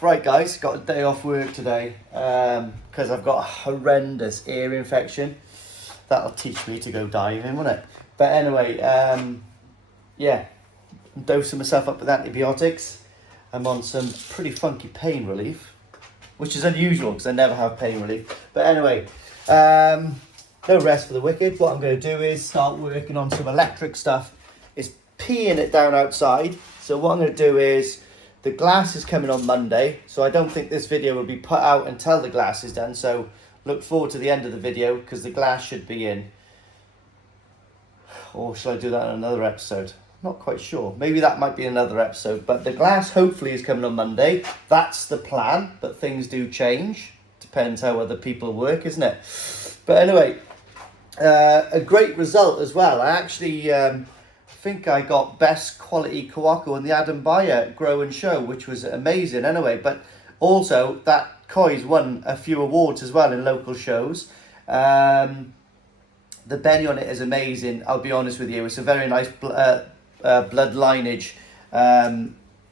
Right guys, got a day off work today because I've got a horrendous ear infection. That'll teach me to go diving, won't it? But anyway, yeah, I'm dosing myself up with antibiotics. I'm on some pretty funky pain relief, which is unusual because I never have pain relief. But anyway, no rest for the wicked. What I'm going to do is start working on some electric stuff. It's peeing it down outside. So what I'm going to do is, the glass is coming on Monday, so I don't think this video will be put out until the glass is done. So look forward to the end of the video because the glass should be in. Or shall I do that in another episode? Not quite sure. Maybe that might be another episode. But the glass hopefully is coming on Monday. That's the plan, but things do change. Depends how other people work, isn't it? But anyway, a great result as well. I actually think I got best quality Kawako on the Adam Beyer Grow and Show, which was amazing anyway. But also that koi's won a few awards as well in local shows. The Benny on it is amazing, I'll be honest with you. It's a very nice blood lineage Kawako.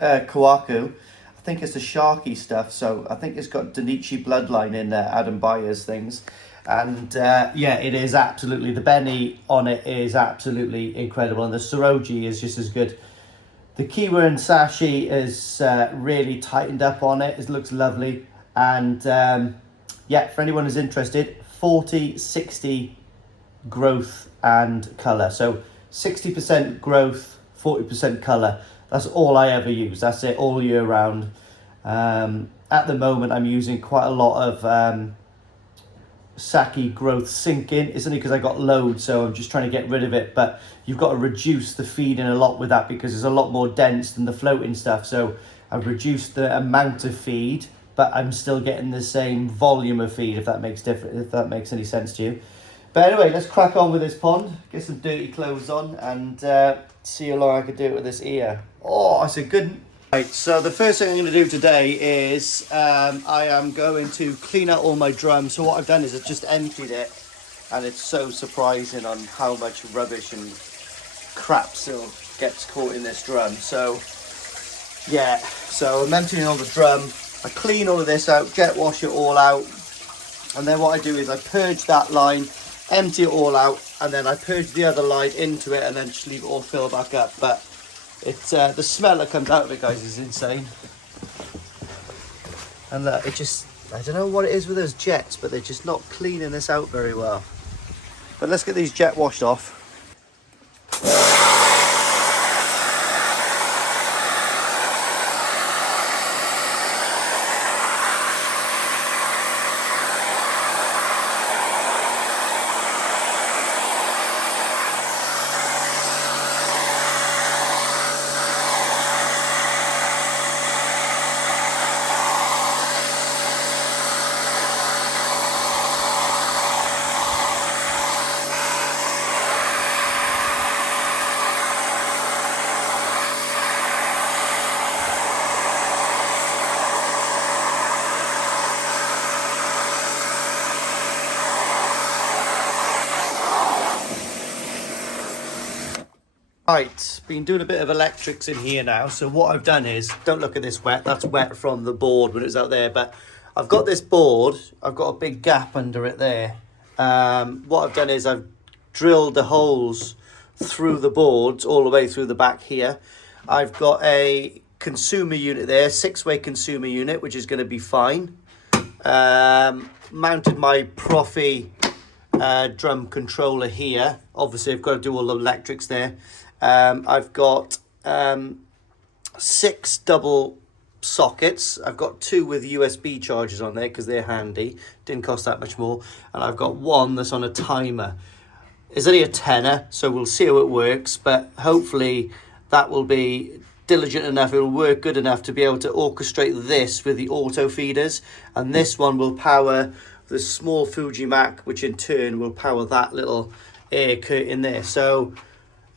I think it's the Sharky stuff, so I think it's got Danichi bloodline in Adam Beyer's things. And yeah, it is absolutely, the Benny on it is absolutely incredible, and the Soroji is just as good. The Kiwa and Sashi is really tightened up on it. It looks lovely. And yeah, for anyone who's interested, 40-60 growth and colour. So 60% growth, 40% colour. That's all I ever use. That's it all year round. At the moment, I'm using quite a lot of Saki growth sinking. It's only because I got loads, so I'm just trying to get rid of it. But you've got to reduce the feeding a lot with that because it's a lot more dense than the floating stuff. So I've reduced the amount of feed, but I'm still getting the same volume of feed, if that makes any sense to you. But anyway, let's crack on with this pond, get some dirty clothes on, and see how long I can do it with this ear. Oh, it's a good... Right, so the first thing I'm going to do today is I am going to clean out all my drums. So what I've done is I've just emptied it, and it's so surprising on how much rubbish and crap still gets caught in this drum. So yeah, so I'm emptying all the drum. I clean all of this out, jet wash it all out, and then what I do is I purge that line, empty it all out, and then I purge the other line into it, and then just leave it all fill back up. But it's the smell that comes out of it, guys, is insane. And it just, I don't know what it is with those jets, but they're just not cleaning this out very well. But let's get these jet washed off. Right, been doing a bit of electrics in here now. So what I've done is, don't look at this wet, that's wet from the board when it's out there, but I've got this board, I've got a big gap under it there. What I've done is I've drilled the holes through the boards all the way through the back here. I've got a consumer unit there, 6-way consumer unit, which is going to be fine. Mounted my Profi drum controller here. Obviously I've got to do all the electrics there. I've got 6 double sockets. I've got 2 with USB chargers on there because they're handy. Didn't cost that much more. And I've got 1 that's on a timer. It's only a tenner, so we'll see how it works. But hopefully that will be diligent enough. It will work good enough to be able to orchestrate this with the auto feeders. And this one will power the small Fujimac, which in turn will power that little air curtain there. So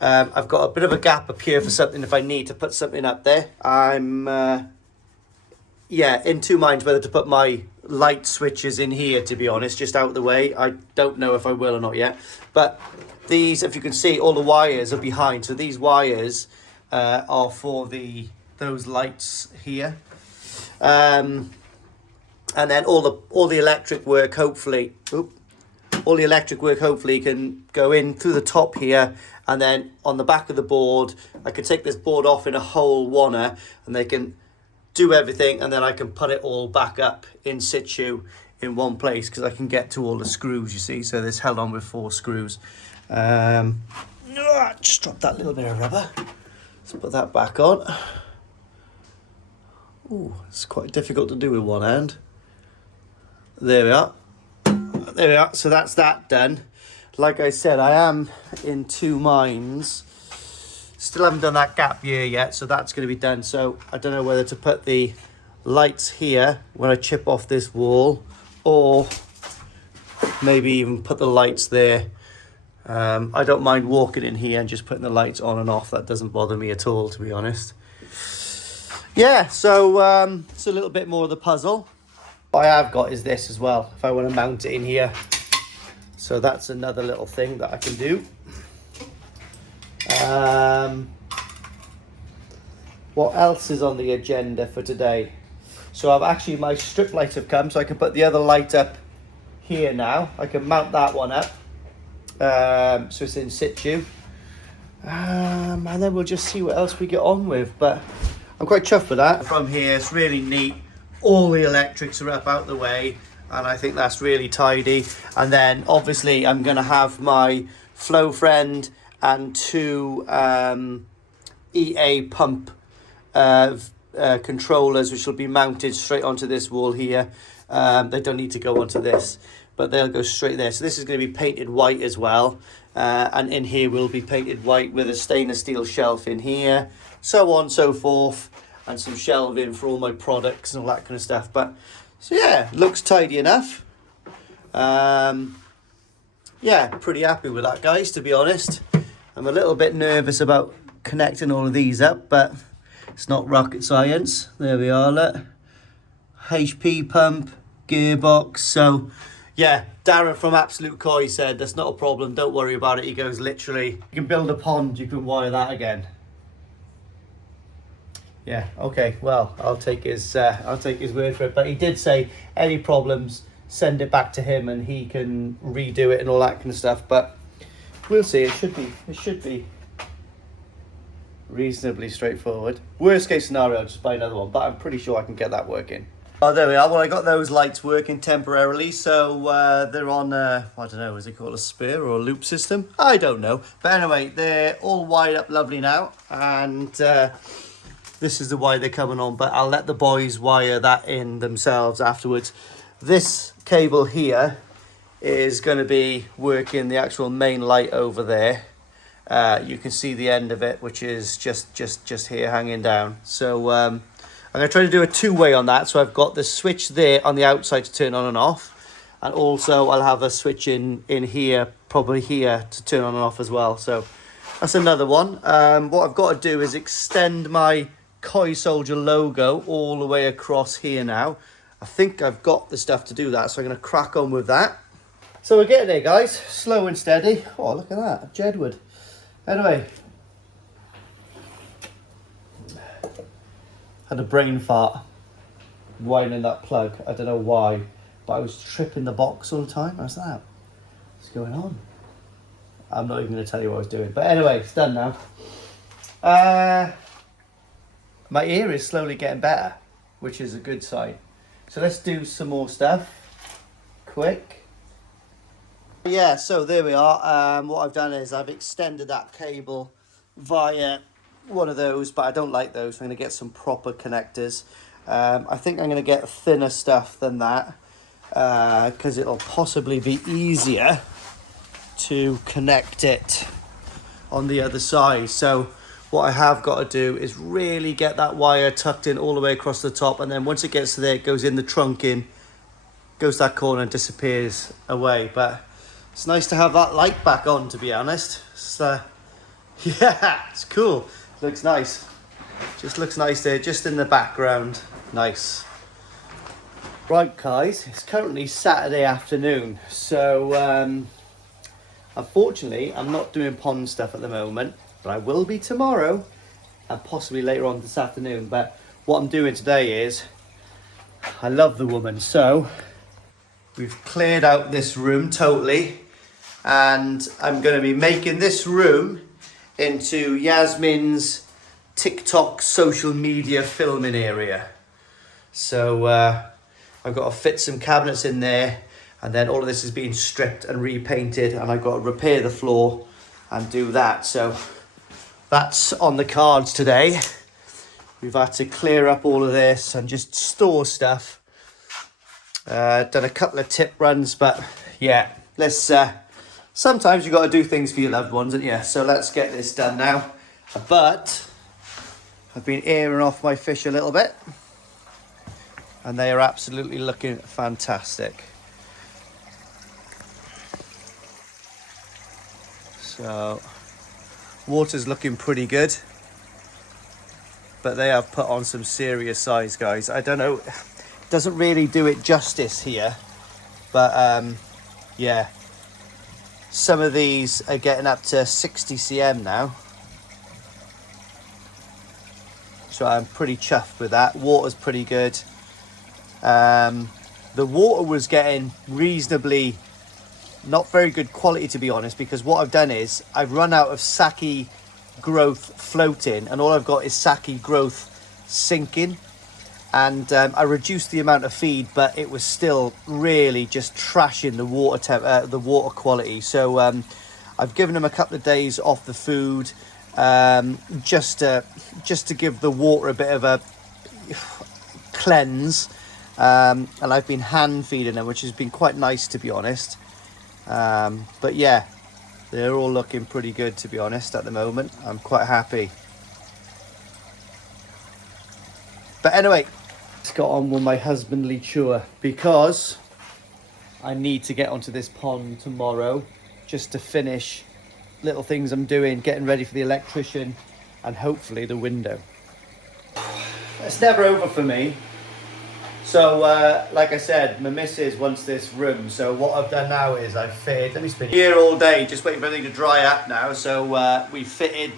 I've got a bit of a gap up here for something if I need to put something up there. I'm yeah, in two minds whether to put my light switches in here, to be honest, just out of the way. I don't know if I will or not yet. But these, if you can see, all the wires are behind. So these wires are for the those lights here. And then all the electric work hopefully can go in through the top here, and then on the back of the board I can take this board off in a whole wanna, and they can do everything, and then I can put it all back up in situ in one place, because I can get to all the screws, you see. So this held on with 4 screws. Just drop that little bit of rubber. Let's put that back on. Ooh, it's quite difficult to do with one hand. There we are. There we are. So that's that done. Like I said, I am in 2 minds. Still haven't done that gap year yet, so that's going to be done. So I don't know whether to put the lights here when I chip off this wall, or maybe even put the lights there. I don't mind walking in here and just putting the lights on and off. That doesn't bother me at all, to be honest. Yeah, so it's a little bit more of the puzzle. What I have got is this as well, if I want to mount it in here. So that's another little thing that I can do. What else is on the agenda for today? So I've actually, my strip lights have come, so I can put the other light up here now. I can mount that one up. So it's in situ. And then we'll just see what else we get on with. But I'm quite chuffed with that. From here, it's really neat. All the electrics are up out the way, and I think that's really tidy. And then obviously I'm going to have my Flow Friend and 2 EA pump controllers, which will be mounted straight onto this wall here. They don't need to go onto this, but they'll go straight there. So this is going to be painted white as well, and in here will be painted white with a stainless steel shelf in here, so on and so forth, and some shelving for all my products and all that kind of stuff. But so yeah, looks tidy enough. Yeah, pretty happy with that, guys, to be honest. I'm a little bit nervous about connecting all of these up, but it's not rocket science. There we are, look. HP pump, gearbox. So yeah, Darren from Absolute Koi said that's not a problem, don't worry about it. He goes, literally, you can build a pond, you can wire that again. Yeah, okay, well, I'll take his word for it. But he did say any problems, send it back to him and he can redo it and all that kind of stuff. But we'll see. It should be reasonably straightforward. Worst case scenario, I'll just buy another one, but I'm pretty sure I can get that working. Oh, there we are. Well, I got those lights working temporarily, so they're on, I don't know, is it called a spur or a loop system? I don't know. But anyway, they're all wired up lovely now, and this is the wire they're coming on, but I'll let the boys wire that in themselves afterwards. This cable here is going to be working the actual main light over there. You can see the end of it, which is just here hanging down. So I'm going to try to do a 2-way on that. So I've got the switch there on the outside to turn on and off, and also I'll have a switch in here, probably here, to turn on and off as well. So that's another one. What I've got to do is extend my Koi Soldier logo all the way across here now. I think I've got the stuff to do that, so I'm going to crack on with that. So we're getting there, guys, slow and steady. Oh, look at that, Jedward. Anyway, had a brain fart winding that plug. I don't know why, but I was tripping the box all the time. How's that? What's going on? I'm not even going to tell you what I was doing. But anyway, it's done now. My ear is slowly getting better, which is a good sign. So let's do some more stuff. Quick. Yeah, so there we are. What I've done is I've extended that cable via one of those, but I don't like those. I'm going to get some proper connectors. I think I'm going to get thinner stuff than that, because it'll possibly be easier to connect it on the other side. So what I have got to do is really get that wire tucked in all the way across the top, and then once it gets to there, it goes in the trunk in, goes that corner and disappears away. But it's nice to have that light back on, to be honest. It's, yeah, it's cool. Looks nice. Just looks nice there, just in the background. Nice. Right, guys, it's currently Saturday afternoon, so unfortunately I'm not doing pond stuff at the moment, but I will be tomorrow. and possibly later on this afternoon. But what I'm doing today is, I love the woman, so we've cleared out this room totally, and I'm going to be making this room into Yasmin's TikTok social media filming area. So I've got to fit some cabinets in there, and then all of this is being stripped and repainted, and I've got to repair the floor and do that. So that's on the cards today. We've had to clear up all of this and just store stuff. Done a couple of tip runs, but yeah, let's sometimes you got to do things for your loved ones, and yeah, so let's get this done now. But I've been airing off my fish a little bit, and they are absolutely looking fantastic. So water's looking pretty good, but they have put on some serious size, guys. I don't know, it doesn't really do it justice here, but yeah, some of these are getting up to 60 cm now, so I'm pretty chuffed with that. Water's pretty good. The water was getting reasonably not very good quality, to be honest, because what I've done is I've run out of Saki growth floating, and all I've got is Saki growth sinking, and I reduced the amount of feed, but it was still really just trashing the water quality. So I've given them a couple of days off the food, just to give the water a bit of a cleanse, and I've been hand feeding them, which has been quite nice, to be honest. But yeah, they're all looking pretty good, to be honest, at the moment. I'm quite happy. But anyway, let's get on with my husbandly chore, because I need to get onto this pond tomorrow just to finish little things I'm doing, getting ready for the electrician and hopefully the window. It's never over for me. So, like I said, my missus wants this room. So what I've done now is I've fitted, let me spin here all day, just waiting for everything to dry up now. So we fitted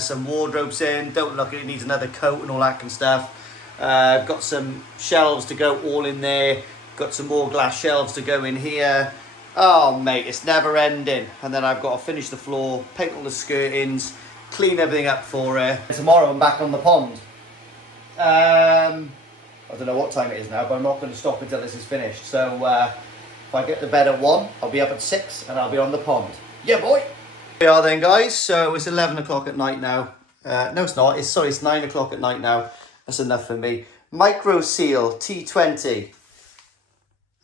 some wardrobes in. Don't look, it needs another coat and all that kind of stuff. Got some shelves to go all in there. Got some more glass shelves to go in here. Oh, mate, it's never ending. And then I've got to finish the floor, paint all the skirtings, clean everything up for her. Tomorrow I'm back on the pond. I don't know what time it is now, but I'm not going to stop until this is finished. So if I get to bed at 1, I'll be up at 6 and I'll be on the pond. Yeah, boy! Here we are then, guys. So it's 11 o'clock at night now. No, it's not. It's 9 o'clock at night now. That's enough for me. Micro Seal T20.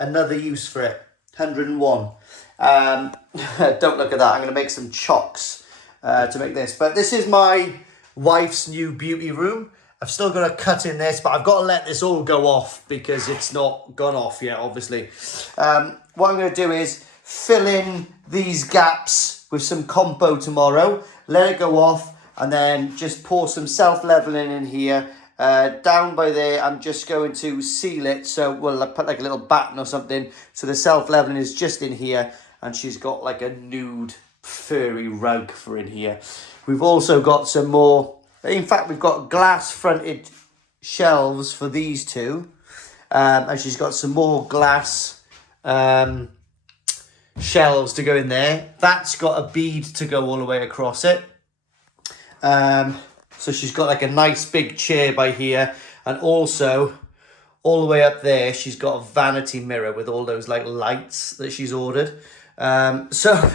Another use for it. 101. Don't look at that. I'm going to make some chocks to make this. But this is my wife's new beauty room. I've still got to cut in this, but I've got to let this all go off because it's not gone off yet, obviously. What I'm going to do is fill in these gaps with some compo tomorrow, let it go off, and then just pour some self-leveling in here. Down by there, I'm just going to seal it. So we'll put like a little batten or something. So the self-leveling is just in here, and she's got like a nude furry rug for in here. We've also got some more. In fact, we've got glass-fronted shelves for these two. And she's got some more glass shelves to go in there. That's got a bead to go all the way across it. So she's got like a nice big chair by here. And also, all the way up there, she's got a vanity mirror with all those like lights that she's ordered. So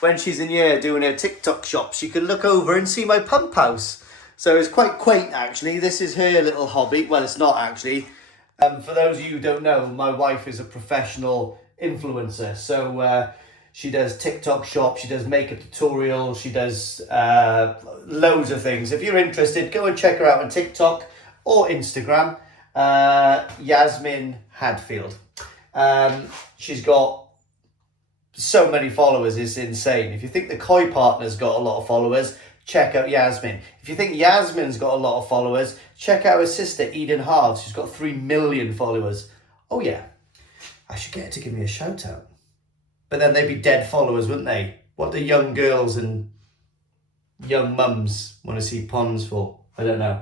when she's in here doing her TikTok shop, she can look over and see my pump house. So it's quite quaint, actually. This is her little hobby. Well, it's not actually. For those of you who don't know, my wife is a professional influencer. So she does TikTok shop, she does makeup tutorials, she does loads of things. If you're interested, go and check her out on TikTok or Instagram. Yasmin Hadfield. She's got so many followers, it's insane. If you think the Koi partner's got a lot of followers, check out Yasmin. If you think Yasmin's got a lot of followers, check out her sister, Eden Harves. She's got 3 million followers. Oh yeah, I should get her to give me a shout out. But then they'd be dead followers, wouldn't they? What do young girls and young mums want to see ponds for? I don't know.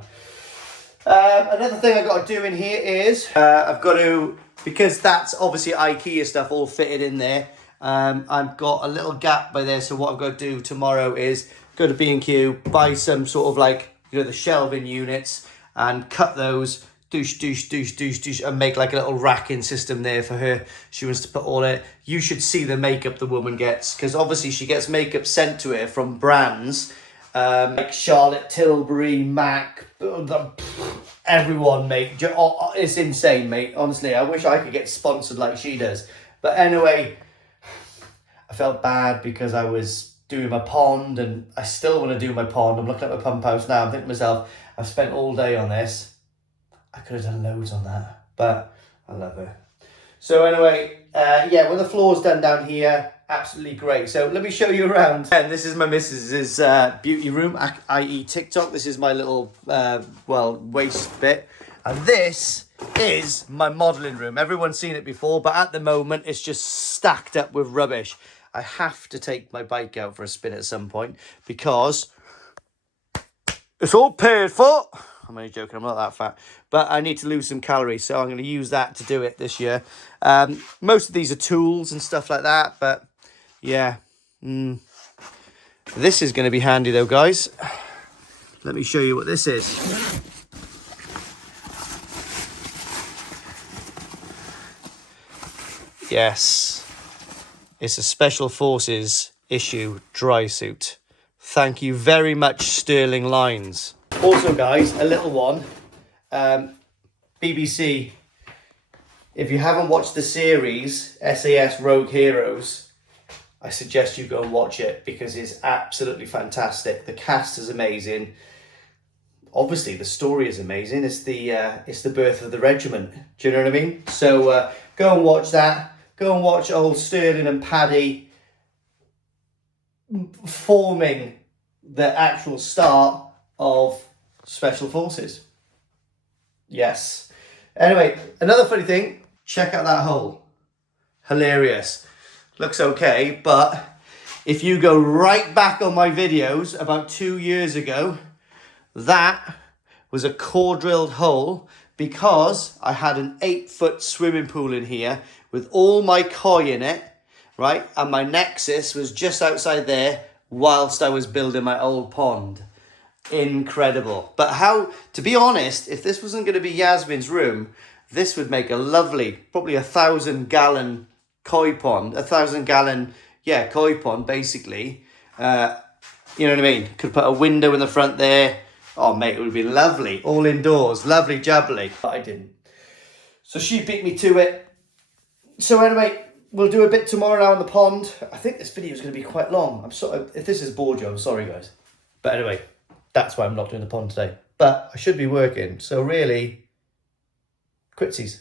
Another thing I've got to do in here is I've got to, because that's obviously IKEA stuff all fitted in there. I've got a little gap by there, so what I've got to do tomorrow is go to B&Q, buy some sort of like, you know, the shelving units, and cut those, douche, and make like a little racking system there for her. She wants to put all it. You should see the makeup the woman gets, because obviously she gets makeup sent to her from brands like Charlotte Tilbury, MAC, everyone, mate. It's insane, mate. Honestly, I wish I could get sponsored like she does. But anyway, I felt bad because I was doing my pond, and I still want to do my pond. I'm looking at my pump house now. I'm thinking to myself, I've spent all day on this. I could have done loads on that, but I love her. So anyway, yeah, when the floor's done down here, absolutely great. So let me show you around. And this is my missus's beauty room, i.e. TikTok. This is my little, waste bit. And this is my modelling room. Everyone's seen it before, but at the moment, it's just stacked up with rubbish. I have to take my bike out for a spin at some point because it's all paid for. I'm only joking, I'm not that fat. But I need to lose some calories, so I'm going to use that to do it this year. Most of these are tools and stuff like that, but yeah. This is going to be handy though, guys. Let me show you what this is. Yes. It's a Special Forces issue dry suit. Thank you very much, Sterling Lines. Also, guys, a little one. BBC, if you haven't watched the series SAS Rogue Heroes, I suggest you go and watch it because it's absolutely fantastic. The cast is amazing. Obviously, the story is amazing. It's the birth of the regiment. Do you know what I mean? So go and watch that. Go and watch old Sterling and Paddy forming the actual start of Special Forces. Yes. Anyway, another funny thing, check out that hole. Hilarious. Looks okay, but if you go right back on my videos about 2 years ago, that was a core drilled hole because I had an 8-foot swimming pool in here with all my koi in it, right? And my Nexus was just outside there whilst I was building my old pond. Incredible. But how, to be honest, if this wasn't going to be Yasmin's room, this would make a lovely, probably 1,000-gallon koi pond, 1,000-gallon, koi pond, basically. You know what I mean? Could put a window in the front there. Oh, mate, it would be lovely. All indoors. Lovely jubbly. But I didn't. So she beat me to it. So anyway, we'll do a bit tomorrow now on the pond. I think this video is going to be quite long. I'm sorry. If this is bored you, I'm sorry, guys. But anyway, that's why I'm not doing the pond today. But I should be working. So really, quitsies.